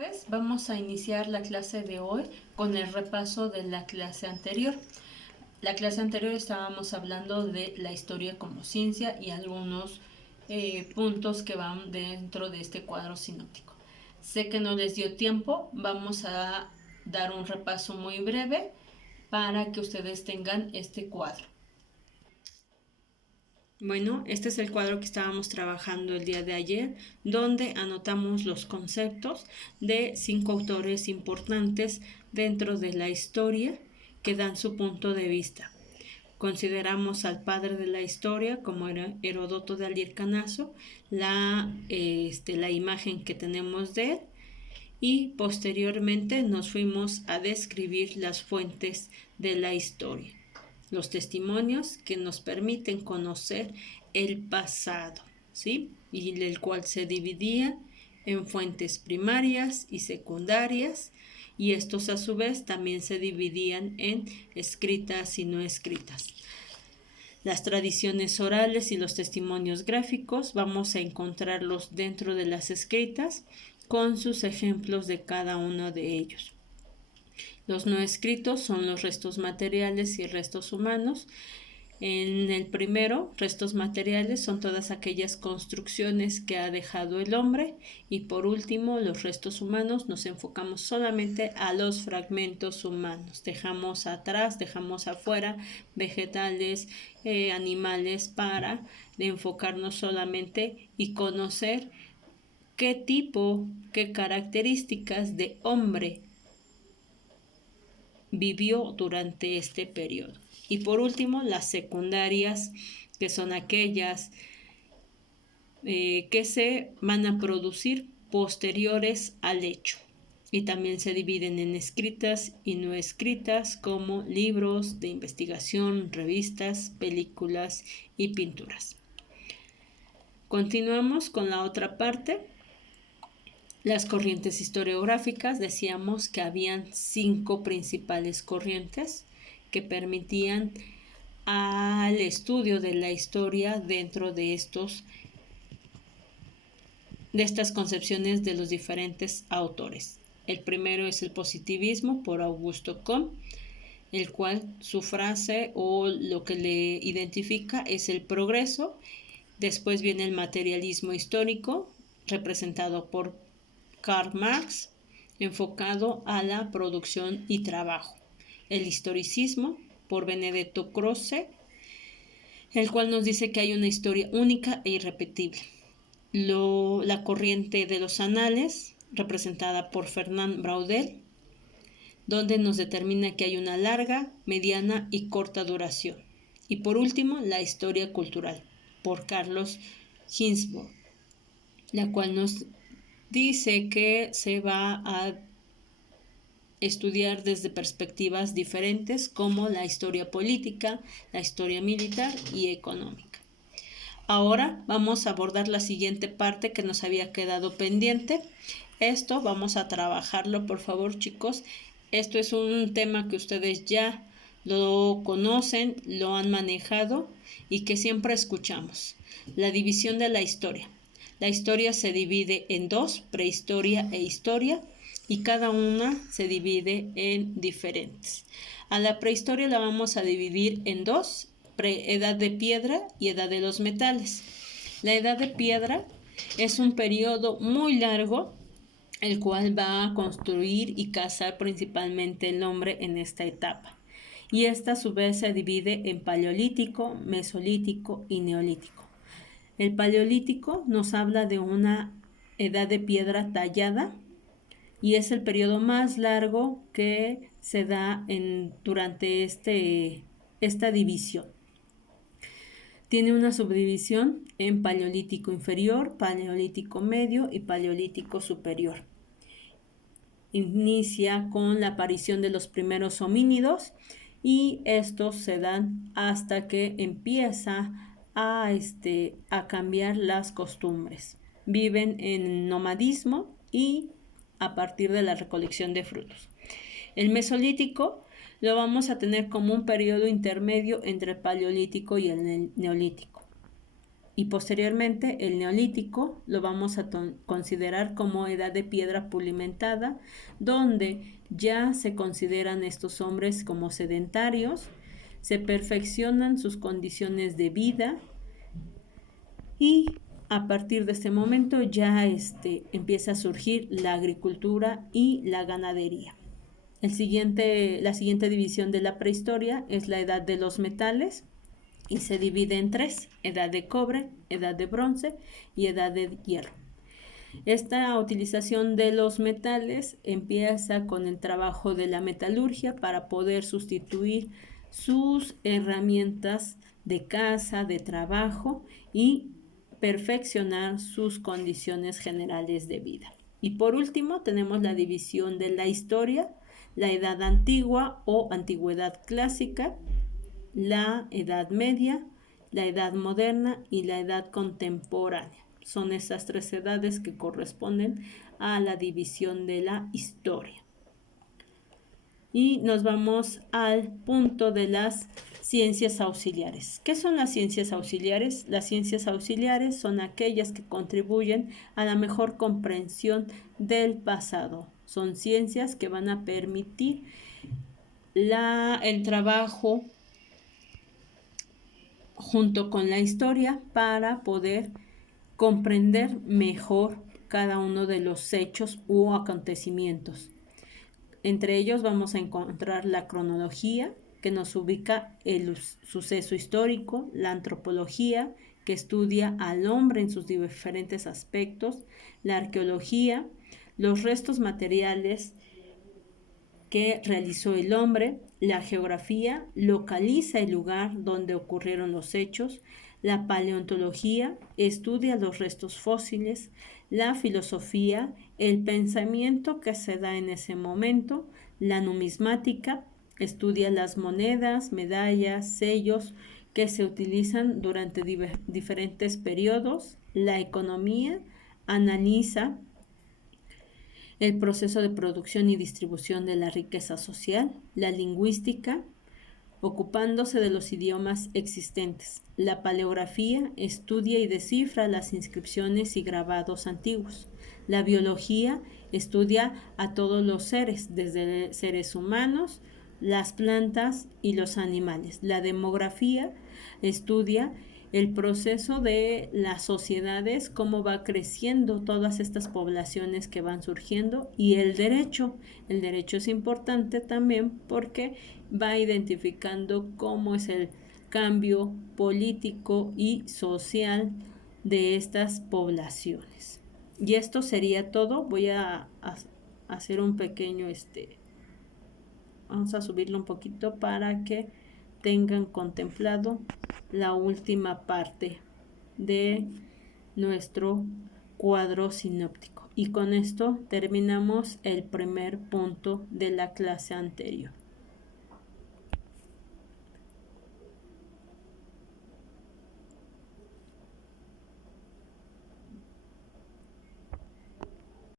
tardes. Vamos a iniciar la clase de hoy con el repaso de la clase anterior. La clase anterior estábamos hablando de la historia como ciencia y algunos puntos que van dentro de este cuadro sinóptico. Sé que no les dio tiempo, vamos a dar un repaso muy breve para que ustedes tengan este cuadro. Bueno, este es el cuadro que estábamos trabajando el día de ayer, donde anotamos los conceptos de 5 autores importantes dentro de la historia que dan su punto de vista. Consideramos al padre de la historia como era Heródoto de Alircanazo, la imagen que tenemos de él, y posteriormente nos fuimos a describir las fuentes de la historia. Los testimonios que nos permiten conocer el pasado, ¿sí? Y el cual se dividía en fuentes primarias y secundarias, y estos a su vez también se dividían en escritas y no escritas. Las tradiciones orales y los testimonios gráficos vamos a encontrarlos dentro de las escritas con sus ejemplos de cada uno de ellos. Los no escritos son los restos materiales y restos humanos. En el primero, restos materiales son todas aquellas construcciones que ha dejado el hombre, y por último, los restos humanos, nos enfocamos solamente a los fragmentos humanos. Dejamos atrás, dejamos afuera vegetales, animales, para enfocarnos solamente y conocer qué tipo, qué características de hombre vivió durante este periodo. Y por último, las secundarias, que son aquellas que se van a producir posteriores al hecho. Y también se dividen en escritas y no escritas, como libros de investigación, revistas, películas y pinturas. Continuamos con la otra parte. Las corrientes historiográficas, decíamos que habían 5 principales corrientes que permitían al estudio de la historia dentro de estas concepciones de los diferentes autores. El primero es el positivismo por Augusto Comte, el cual su frase o lo que le identifica es el progreso. Después viene el materialismo histórico, representado por Karl Marx, enfocado a la producción y trabajo. El historicismo por Benedetto Croce, el cual nos dice que hay una historia única e irrepetible. La corriente de los anales, representada por Fernand Braudel, donde nos determina que hay una larga, mediana y corta duración. Y por último, la historia cultural, por Carlos Ginzburg, la cual nos dice que se va a estudiar desde perspectivas diferentes, como la historia política, la historia militar y económica. Ahora vamos a abordar la siguiente parte que nos había quedado pendiente. Esto vamos a trabajarlo, por favor, chicos. Esto es un tema que ustedes ya lo conocen, lo han manejado y que siempre escuchamos. La división de la historia. La historia se divide en 2, prehistoria e historia, y cada una se divide en diferentes. A la prehistoria la vamos a dividir en 2, edad de piedra y edad de los metales. La edad de piedra es un periodo muy largo, el cual va a construir y cazar principalmente el hombre en esta etapa. Y esta a su vez se divide en paleolítico, mesolítico y neolítico. El paleolítico nos habla de una edad de piedra tallada y es el periodo más largo que se da durante esta división. Tiene una subdivisión en paleolítico inferior, paleolítico medio y paleolítico superior. Inicia con la aparición de los primeros homínidos y estos se dan hasta que empieza a cambiar las costumbres. Viven en nomadismo y a partir de la recolección de frutos. El mesolítico lo vamos a tener como un periodo intermedio entre el paleolítico y el neolítico. y posteriormente el Neolítico lo vamos a considerar como edad de piedra pulimentada, donde ya se consideran estos hombres como sedentarios, se perfeccionan sus condiciones de vida y a partir de este momento ya empieza a surgir la agricultura y la ganadería. La siguiente división de la prehistoria es la edad de los metales y se divide en tres: edad de cobre, edad de bronce y edad de hierro. Esta utilización de los metales empieza con el trabajo de la metalurgia para poder sustituir sus herramientas de caza, de trabajo y perfeccionar sus condiciones generales de vida. Y por último tenemos la división de la historia: la edad antigua o antigüedad clásica, la edad media, la edad moderna y la edad contemporánea. Son estas tres edades que corresponden a la división de la historia. Y nos vamos al punto de las ciencias auxiliares. ¿Qué son las ciencias auxiliares? Las ciencias auxiliares son aquellas que contribuyen a la mejor comprensión del pasado. Son ciencias que van a permitir el trabajo junto con la historia para poder comprender mejor cada uno de los hechos u acontecimientos. Entre ellos vamos a encontrar la cronología, que nos ubica el suceso histórico; la antropología, que estudia al hombre en sus diferentes aspectos; la arqueología, los restos materiales que realizó el hombre; la geografía, localiza el lugar donde ocurrieron los hechos; la paleontología, estudia los restos fósiles; la filosofía, el pensamiento que se da en ese momento; la numismática, estudia las monedas, medallas, sellos que se utilizan durante diferentes periodos; la economía, analiza el proceso de producción y distribución de la riqueza social; la lingüística, ocupándose de los idiomas existentes; la paleografía, estudia y descifra las inscripciones y grabados antiguos; la biología, estudia a todos los seres, desde seres humanos, las plantas y los animales; la demografía, estudia el proceso de las sociedades, cómo va creciendo todas estas poblaciones que van surgiendo; y el derecho es importante también porque va identificando cómo es el cambio político y social de estas poblaciones. Y esto sería todo. Voy a hacer un pequeño vamos a subirlo un poquito para que tengan contemplado la última parte de nuestro cuadro sinóptico. Y con esto terminamos el primer punto de la clase anterior.